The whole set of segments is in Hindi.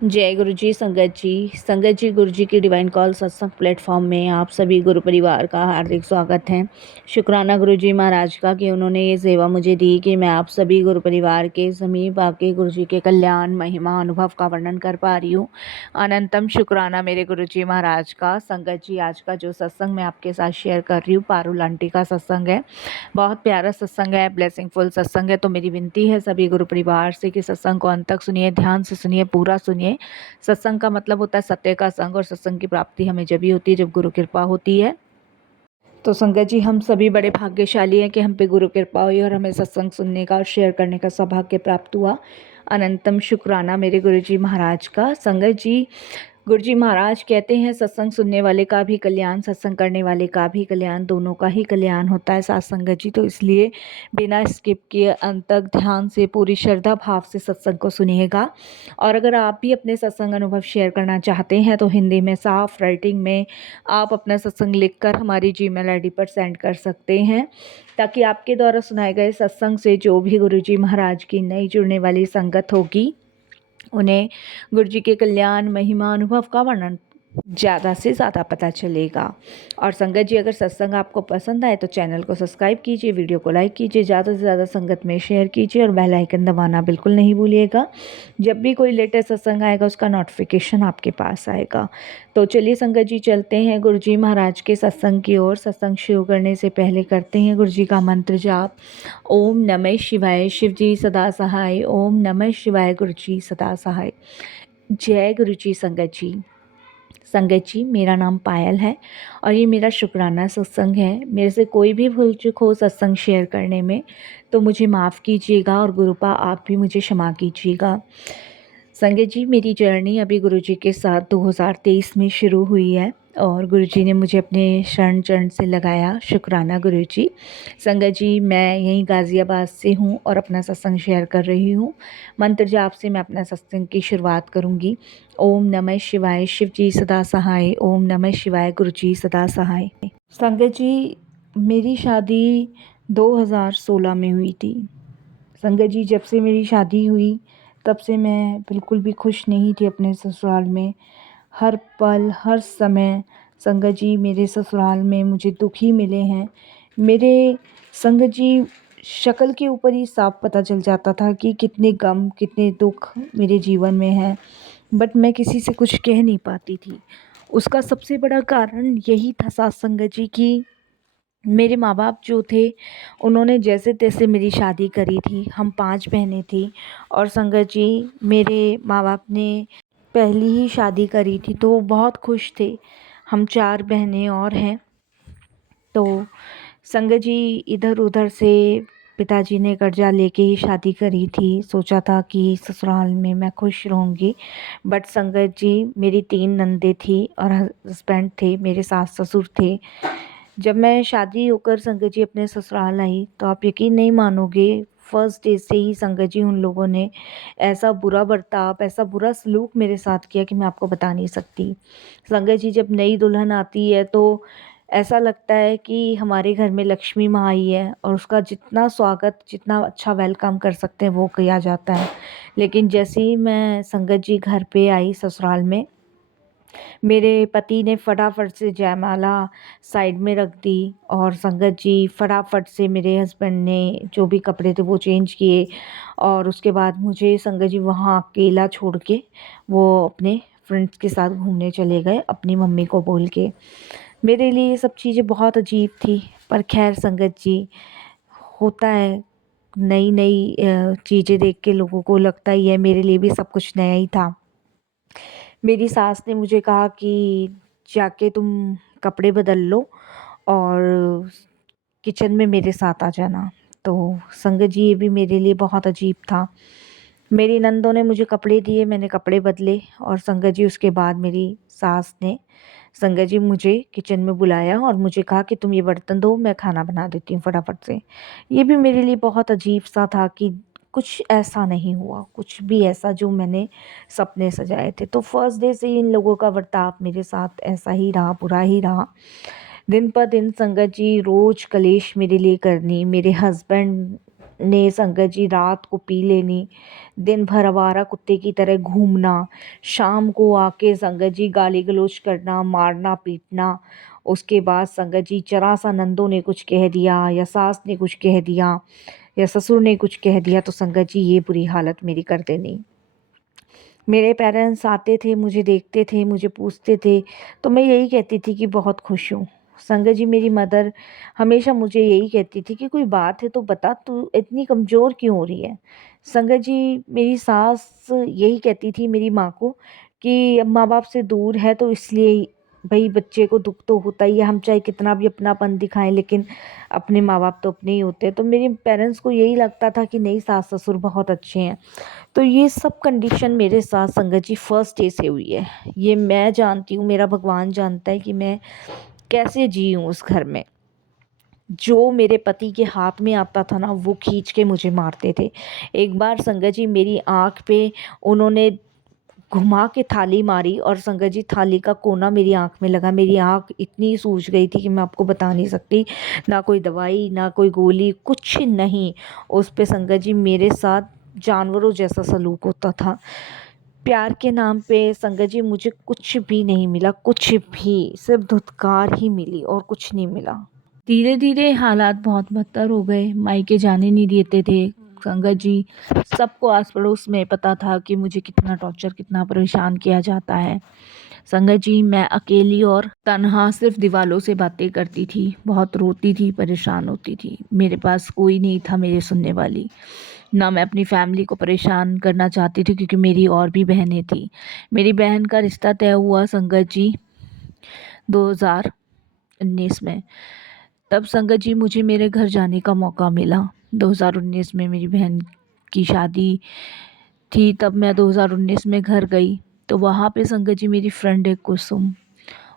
जय गुरु जी, संगत जी गुरु जी की डिवाइन कॉल सत्संग प्लेटफॉर्म में आप सभी गुरु परिवार का हार्दिक स्वागत है। शुक्राना गुरु जी महाराज का कि उन्होंने ये सेवा मुझे दी कि मैं आप सभी गुरु परिवार के समीप आके गुरु जी के कल्याण महिमा अनुभव का वर्णन कर पा रही हूँ। अनंतम शुक्राना मेरे गुरु जी महाराज का। संगत जी, आज का जो सत्संग मैं आपके साथ शेयर कर रही हूँ पारुल आंटी का सत्संग है। बहुत प्यारा सत्संग है, ब्लेसिंगफुल सत्संग है। तो मेरी विनती है सभी गुरु परिवार से कि सत्संग को अंत तक सुनिए, ध्यान से सुनिए, पूरा सुनिए। सत्संग का मतलब होता है सत्य का संग, और सत्संग की प्राप्ति हमें जब ही होती है जब गुरु कृपा होती है। तो संगत जी, हम सभी बड़े भाग्यशाली हैं कि हम पे गुरु कृपा हुई और हमें सत्संग सुनने का और शेयर करने का सौभाग्य प्राप्त हुआ। अनंतम शुक्राना मेरे गुरु जी महाराज का। संगत जी, गुरु जी महाराज कहते हैं सत्संग सुनने वाले का भी कल्याण, सत्संग करने वाले का भी कल्याण, दोनों का ही कल्याण होता है साथ संगत जी। तो इसलिए बिना स्किप किए अंत तक ध्यान से पूरी श्रद्धा भाव से सत्संग को सुनिएगा। और अगर आप भी अपने सत्संग अनुभव शेयर करना चाहते हैं तो हिंदी में साफ राइटिंग में आप अपना सत्संग लिखकर हमारी जीमेल आईडी पर सेंड कर सकते हैं, ताकि आपके द्वारा सुनाए गए सत्संग से जो भी गुरु जी महाराज की नई जुड़ने वाली संगत होगी उन्हें गुरु जी के कल्याण महिमा अनुभव का वर्णन ज़्यादा से ज़्यादा पता चलेगा। और संगत जी, अगर सत्संग आपको पसंद आए तो चैनल को सब्सक्राइब कीजिए, वीडियो को लाइक कीजिए, ज़्यादा से ज़्यादा संगत में शेयर कीजिए और बेल आइकन दबाना बिल्कुल नहीं भूलिएगा। जब भी कोई लेटेस्ट सत्संग आएगा उसका नोटिफिकेशन आपके पास आएगा। तो चलिए संगत जी, चलते हैं गुरु जी महाराज के सत्संग की ओर। सत्संग शुरू करने से पहले करते हैं गुरु जी का मंत्र जाप। ओम नमः शिवाय, शिव जी सदा सहाय। ओम नमः शिवाय, गुरु जी सदा सहाय। जय गुरु जी। संगत जी, मेरा नाम पायल है और ये मेरा शुक्राना सत्संग है। मेरे से कोई भी भूल चूक हो सत्संग शेयर करने में तो मुझे माफ़ कीजिएगा, और गुरुपा आप भी मुझे क्षमा कीजिएगा। संगत जी, मेरी जर्नी अभी गुरुजी के साथ 2023 में शुरू हुई है और गुरुजी ने मुझे अपने शरण चरण से लगाया। शुक्राना गुरुजी। संगत जी, मैं यहीं गाज़ियाबाद से हूँ और अपना सत्संग शेयर कर रही हूँ। मंत्र जाप से मैं अपना सत्संग की शुरुआत करूँगी। ओम नमः शिवाय, शिव जी सदा सहाय। ओम नमः शिवाय, गुरु जी सदा सहाय। संगत जी, मेरी शादी 2016 में हुई थी। संगत जी, जब से मेरी शादी हुई तब से मैं बिल्कुल भी खुश नहीं थी अपने ससुराल में। हर पल हर समय संगत जी मेरे ससुराल में मुझे दुख ही मिले हैं। मेरे संगत जी शक्ल के ऊपर ही साफ पता चल जाता था कि कितने गम, कितने दुख मेरे जीवन में हैं, बट मैं किसी से कुछ कह नहीं पाती थी। उसका सबसे बड़ा कारण यही था साथ संगत जी कि मेरे माँ बाप जो थे उन्होंने जैसे तैसे मेरी शादी करी थी। हम 5 बहनें थी और संगत जी मेरे माँ बाप ने पहली ही शादी करी थी तो वो बहुत खुश थे। हम 4 बहनें और हैं। तो संगत जी इधर उधर से पिताजी ने कर्जा लेके ही शादी करी थी। सोचा था कि ससुराल में मैं खुश रहूँगी, बट संगत जी मेरी 3 नंदें थी और हस्बैंड थे, मेरे सास ससुर थे। जब मैं शादी होकर संगत जी अपने ससुराल आई तो आप यकीन नहीं मानोगे, फर्स्ट डे से ही संगत जी उन लोगों ने ऐसा बुरा बर्ताव, ऐसा बुरा सलूक मेरे साथ किया कि मैं आपको बता नहीं सकती। संगत जी, जब नई दुल्हन आती है तो ऐसा लगता है कि हमारे घर में लक्ष्मी माँ आई है और उसका जितना स्वागत, जितना अच्छा वेलकम कर सकते हैं वो किया जाता है। लेकिन जैसे ही मैं संगत जी घर पे आई ससुराल में, मेरे पति ने फटाफट से जयमाला साइड में रख दी और संगत जी फटाफट से मेरे हस्बैंड ने जो भी कपड़े थे वो चेंज किए और उसके बाद मुझे संगत जी वहाँ अकेला छोड़ के वो अपने फ्रेंड्स के साथ घूमने चले गए अपनी मम्मी को बोल के। मेरे लिए ये सब चीज़ें बहुत अजीब थी, पर खैर संगत जी, होता है, नई नई चीज़ें देख के लोगों को लगता ही है। मेरे लिए भी सब कुछ नया ही था। मेरी सास ने मुझे कहा कि जाके तुम कपड़े बदल लो और किचन में मेरे साथ आ जाना। तो संगत जी ये भी मेरे लिए बहुत अजीब था। मेरी नंदों ने मुझे कपड़े दिए, मैंने कपड़े बदले और संगत जी उसके बाद मेरी सास ने संगत जी मुझे किचन में बुलाया और मुझे कहा कि तुम ये बर्तन दो, मैं खाना बना देती हूँ फटाफट से। ये भी मेरे लिए बहुत अजीब सा था कि कुछ ऐसा नहीं हुआ, कुछ भी ऐसा जो मैंने सपने सजाए थे। तो फर्स्ट डे से ही इन लोगों का बर्ताव मेरे साथ ऐसा ही रहा, बुरा ही रहा। दिन पर दिन संगत जी रोज़ कलेश मेरे लिए करनी। मेरे हस्बैंड ने संगत जी रात को पी लेनी, दिन भर आवारा कुत्ते की तरह घूमना, शाम को आके संगत जी गाली गलौज करना, मारना पीटना। उसके बाद संगत जी जरा सा नंदों ने कुछ कह दिया या सास ने कुछ कह दिया या ससुर ने कुछ कह दिया तो संगत जी ये बुरी हालत मेरी कर देनी। मेरे पेरेंट्स आते थे, मुझे देखते थे, मुझे पूछते थे, तो मैं यही कहती थी कि बहुत खुश हूँ। संगत जी मेरी मदर हमेशा मुझे यही कहती थी कि कोई बात है तो बता, तू इतनी कमज़ोर क्यों हो रही है। संगत जी मेरी सास यही कहती थी मेरी माँ को कि माँ बाप से दूर है तो इसलिए भाई बच्चे को दुख तो होता ही है, हम चाहे कितना भी अपनापन दिखाएं लेकिन अपने माँ बाप तो अपने ही होते हैं। तो मेरे पेरेंट्स को यही लगता था कि नहीं, सास ससुर बहुत अच्छे हैं। तो ये सब कंडीशन मेरे साथ संगत जी फर्स्ट डे से हुई है। ये मैं जानती हूँ, मेरा भगवान जानता है कि मैं कैसे जी हूँ उस घर में। जो मेरे पति के हाथ में आता था ना वो खींच के मुझे मारते थे। एक बार संगत जी मेरी आँख पे उन्होंने घुमा के थाली मारी और संगत जी थाली का कोना मेरी आँख में लगा। मेरी आँख इतनी सूज गई थी कि मैं आपको बता नहीं सकती। ना कोई दवाई, ना कोई गोली, कुछ नहीं। उस पे संगत जी मेरे साथ जानवरों जैसा सलूक होता था। प्यार के नाम पे संगत जी मुझे कुछ भी नहीं मिला, कुछ भी, सिर्फ धुतकार ही मिली और कुछ नहीं मिला। धीरे धीरे हालात बहुत बदतर हो गए, मायके जाने नहीं देते थे संगत जी। सबको आस पड़ोस में पता था कि मुझे कितना टॉर्चर, कितना परेशान किया जाता है। संगत जी मैं अकेली और तन्हा सिर्फ दीवालों से बातें करती थी, बहुत रोती थी, परेशान होती थी। मेरे पास कोई नहीं था मेरे सुनने वाली। ना मैं अपनी फैमिली को परेशान करना चाहती थी क्योंकि मेरी और भी बहनें थी। मेरी बहन का रिश्ता तय हुआ संगत जी 2019 में। तब संगत जी मुझे मेरे घर जाने का मौका मिला। 2019 में मेरी बहन की शादी थी, तब मैं 2019 में घर गई। तो वहाँ पे संगत जी मेरी फ्रेंड है कुसुम,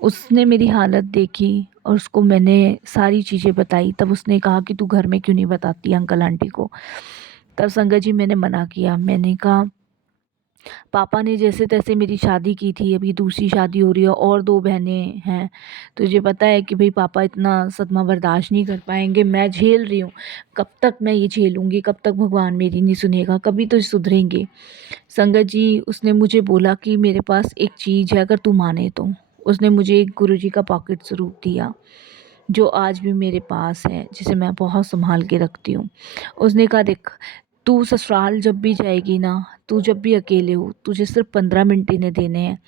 उसने मेरी हालत देखी और उसको मैंने सारी चीज़ें बताई। तब उसने कहा कि तू घर में क्यों नहीं बताती अंकल आंटी को। तब संगत जी मैंने मना किया। मैंने कहा पापा ने जैसे तैसे मेरी शादी की थी, अभी दूसरी शादी हो रही है और 2 बहनें हैं। तुझे पता है कि भाई पापा इतना सदमा बर्दाश्त नहीं कर पाएँगे, मैं झेल रही हूँ। कब तक मैं ये झेलूँगी, कब तक भगवान मेरी नहीं सुनेगा, कभी तो सुधरेंगे। संगत जी उसने मुझे बोला कि मेरे पास एक चीज़ है अगर तू माने तो। उसने मुझे एक गुरुजी का पॉकेट स्वरूप दिया, जो आज भी मेरे पास है, जिसे मैं बहुत सँभाल के रखती हूँ। उसने कहा देख, तू ससुराल जब भी जाएगी ना, तू जब भी अकेले हो, तुझे सिर्फ 15 मिनट इन्हें देने हैं।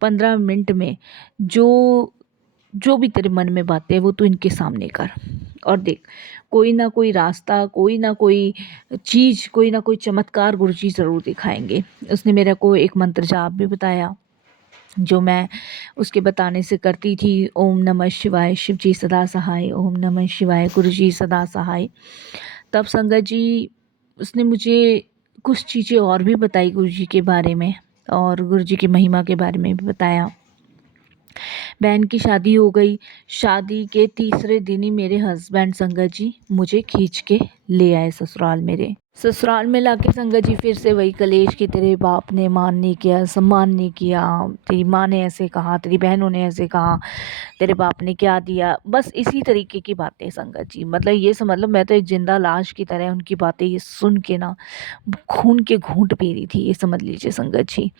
15 मिनट में जो जो भी तेरे मन में बातें हैं वो तू इनके सामने कर और देख, कोई ना कोई रास्ता, कोई ना कोई चीज़, कोई ना कोई चमत्कार गुरुजी ज़रूर दिखाएंगे। उसने मेरे को एक मंत्र जाप भी बताया, जो मैं उसके बताने से करती थी। ओम नमः शिवाय, शिव जी सदा सहाय, ओम नमः शिवाय, गुरु जी सदा सहाय। तब संगत जी उसने मुझे कुछ चीज़ें और भी बताई गुरु जी के बारे में और गुरु जी की महिमा के बारे में भी बताया। बहन की शादी हो गई। शादी के तीसरे दिन ही मेरे हस्बैंड संगत जी मुझे खींच के ले आए ससुराल मेरे। ससुराल में लाके संगत जी फिर से वही कलेश कि तेरे बाप ने मान नहीं किया, सम्मान नहीं किया, तेरी माँ ने ऐसे कहा, तेरी बहनों ने ऐसे कहा, तेरे बाप ने क्या दिया, बस इसी तरीके की बातें संगत जी। मतलब ये समझ लो मैं तो एक जिंदा लाश की तरह उनकी बातें ये सुन के ना खून के घूंट पी रही थी, ये समझ लीजिए संगत जी।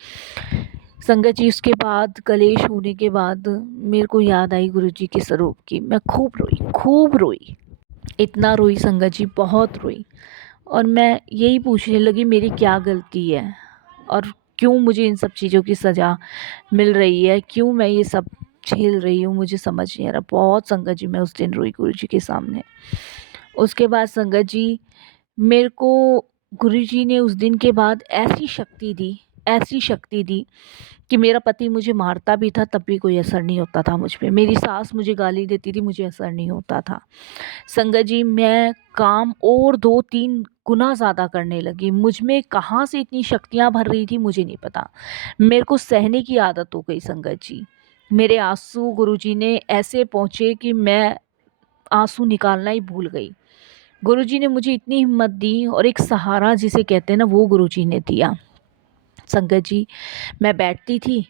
संगत जी उसके बाद कलेश होने के बाद मेरे को याद आई गुरुजी के स्वरूप की। मैं खूब रोई, खूब रोई, इतना रोई संगत जी, बहुत रोई। और मैं यही पूछने लगी मेरी क्या गलती है और क्यों मुझे इन सब चीज़ों की सज़ा मिल रही है, क्यों मैं ये सब झेल रही हूँ, मुझे समझ नहीं आ रहा। बहुत संगत जी मैं उस दिन रोई गुरुजी के सामने। उसके बाद संगत जी मेरे को गुरुजी ने उस दिन के बाद ऐसी शक्ति दी, ऐसी शक्ति दी कि मेरा पति मुझे मारता भी था तब भी कोई असर नहीं होता था मुझ पे। मेरी सास मुझे गाली देती थी, मुझे असर नहीं होता था। संगत जी मैं काम और 2-3 गुना ज़्यादा करने लगी। मुझ में कहाँ से इतनी शक्तियाँ भर रही थी मुझे नहीं पता। मेरे को सहने की आदत हो गई संगत जी। मेरे आंसू गुरुजी ने ऐसे पहुँचे कि मैं आंसू निकालना ही भूल गई। गुरुजी ने मुझे इतनी हिम्मत दी और एक सहारा जिसे कहते हैं ना, वो गुरुजी ने दिया। संगत जी मैं बैठती थी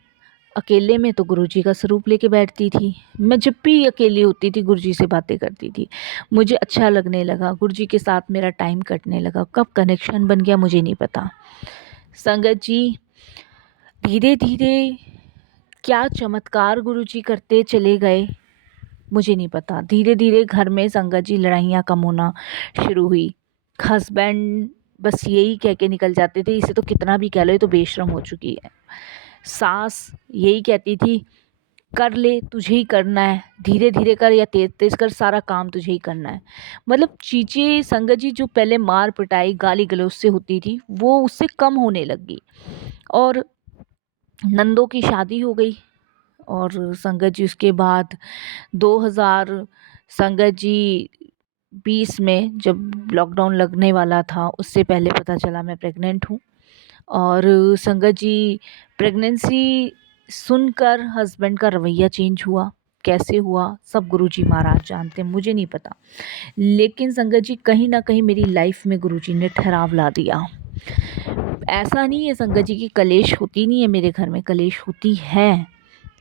अकेले में तो गुरुजी का स्वरूप लेके बैठती थी। मैं जब भी अकेली होती थी गुरुजी से बातें करती थी। मुझे अच्छा लगने लगा, गुरुजी के साथ मेरा टाइम कटने लगा। कब कनेक्शन बन गया मुझे नहीं पता। संगत जी, धीरे धीरे क्या चमत्कार गुरुजी करते चले गए मुझे नहीं पता। धीरे धीरे घर में संगत जी लड़ाइयाँ कम होना शुरू हुई। हस्बैंड बस यही कह के निकल जाते थे, इसे तो कितना भी कह लो ये तो बेशरम हो चुकी है। सास यही कहती थी, कर ले, तुझे ही करना है, धीरे धीरे कर या तेज तेज कर, सारा काम तुझे ही करना है। मतलब चीज़ें संगत जी जो पहले मार पिटाई गाली गलौज से होती थी वो उससे कम होने लगी। और नंदों की शादी हो गई और संगत जी उसके बाद 2000 संगत जी 20 में जब लॉकडाउन लगने वाला था उससे पहले पता चला मैं प्रेग्नेंट हूँ। और संगत जी प्रेगनेंसी सुनकर हस्बैंड का रवैया चेंज हुआ। कैसे हुआ सब गुरुजी महाराज जानते हैं, मुझे नहीं पता। लेकिन संगत जी कहीं ना कहीं मेरी लाइफ में गुरुजी ने ठहराव ला दिया। ऐसा नहीं है संगत जी की कलेश होती नहीं है, मेरे घर में कलेश होती है,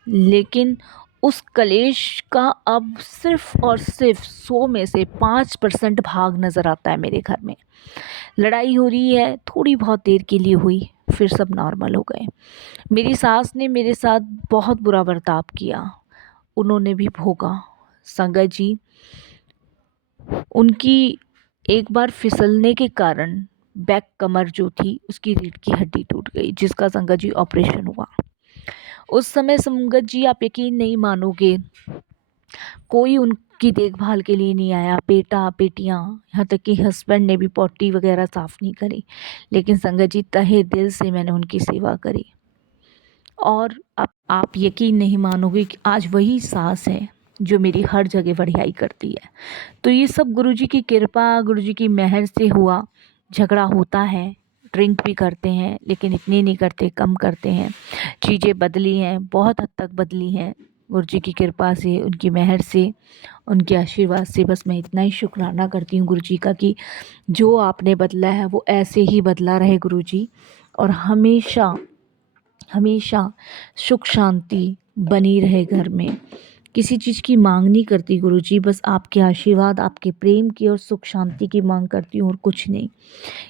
लेकिन उस कलेश का अब सिर्फ और सिर्फ 100 में से 5% भाग नज़र आता है मेरे घर में। लड़ाई हो रही है, थोड़ी बहुत देर के लिए हुई, फिर सब नॉर्मल हो गए। मेरी सास ने मेरे साथ बहुत बुरा बर्ताव किया, उन्होंने भी भोगा। संगत जी उनकी एक बार फिसलने के कारण बैक कमर जो थी उसकी रीढ़ की हड्डी टूट गई, जिसका संगत जी ऑपरेशन हुआ। उस समय संगत जी आप यकीन नहीं मानोगे, कोई उनकी देखभाल के लिए नहीं आया। बेटा बेटियां, यहाँ तक कि हस्बैंड ने भी पॉटी वगैरह साफ़ नहीं करी, लेकिन संगत जी तहे दिल से मैंने उनकी सेवा करी। और अब आप यकीन नहीं मानोगे कि आज वही सास है जो मेरी हर जगह बढ़ियाई करती है। तो ये सब गुरुजी की कृपा, गुरुजी की मेहर से हुआ। झगड़ा होता है, ड्रिंक भी करते हैं, लेकिन इतनी नहीं करते, कम करते हैं। चीज़ें बदली हैं, बहुत हद तक बदली हैं गुरुजी की कृपा से, उनकी मेहर से, उनके आशीर्वाद से। बस मैं इतना ही शुक्राना करती हूँ गुरुजी का कि जो आपने बदला है वो ऐसे ही बदला रहे गुरुजी, और हमेशा हमेशा सुख शांति बनी रहे घर में। किसी चीज़ की मांग नहीं करती गुरुजी, बस आपके आशीर्वाद, आपके प्रेम की और सुख शांति की मांग करती हूँ और कुछ नहीं।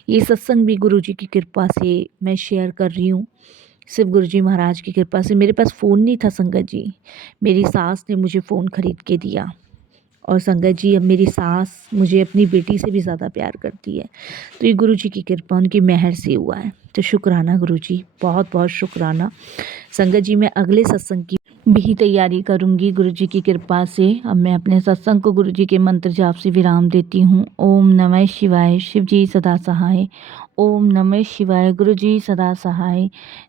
ये सत्संग भी गुरुजी की कृपा से मैं शेयर कर रही हूँ, सिर्फ गुरुजी महाराज की कृपा से। मेरे पास फ़ोन नहीं था संगत जी, मेरी सास ने मुझे फ़ोन ख़रीद के दिया। और संगत जी अब मेरी सास मुझे अपनी बेटी से भी ज़्यादा प्यार करती है। तो ये गुरुजी की कृपा, उनकी मेहर से हुआ है। तो शुक्राना गुरुजी, बहुत बहुत शुक्राना। संगत जी मैं अगले सत्संग की भी तैयारी करूंगी गुरुजी की कृपा से। अब मैं अपने सत्संग को गुरुजी के मंत्र जाप से विराम देती हूँ। ओम नमः शिवाय, शिव जी सदा सहाय। ओम नमः शिवाय, गुरुजी सदा सहाय।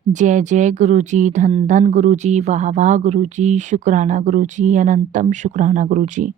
जय जय गुरुजी, धन धन गुरुजी, वाह वाह गुरुजी, शुक्राना गुरुजी, अनंतम शुक्राना गुरुजी।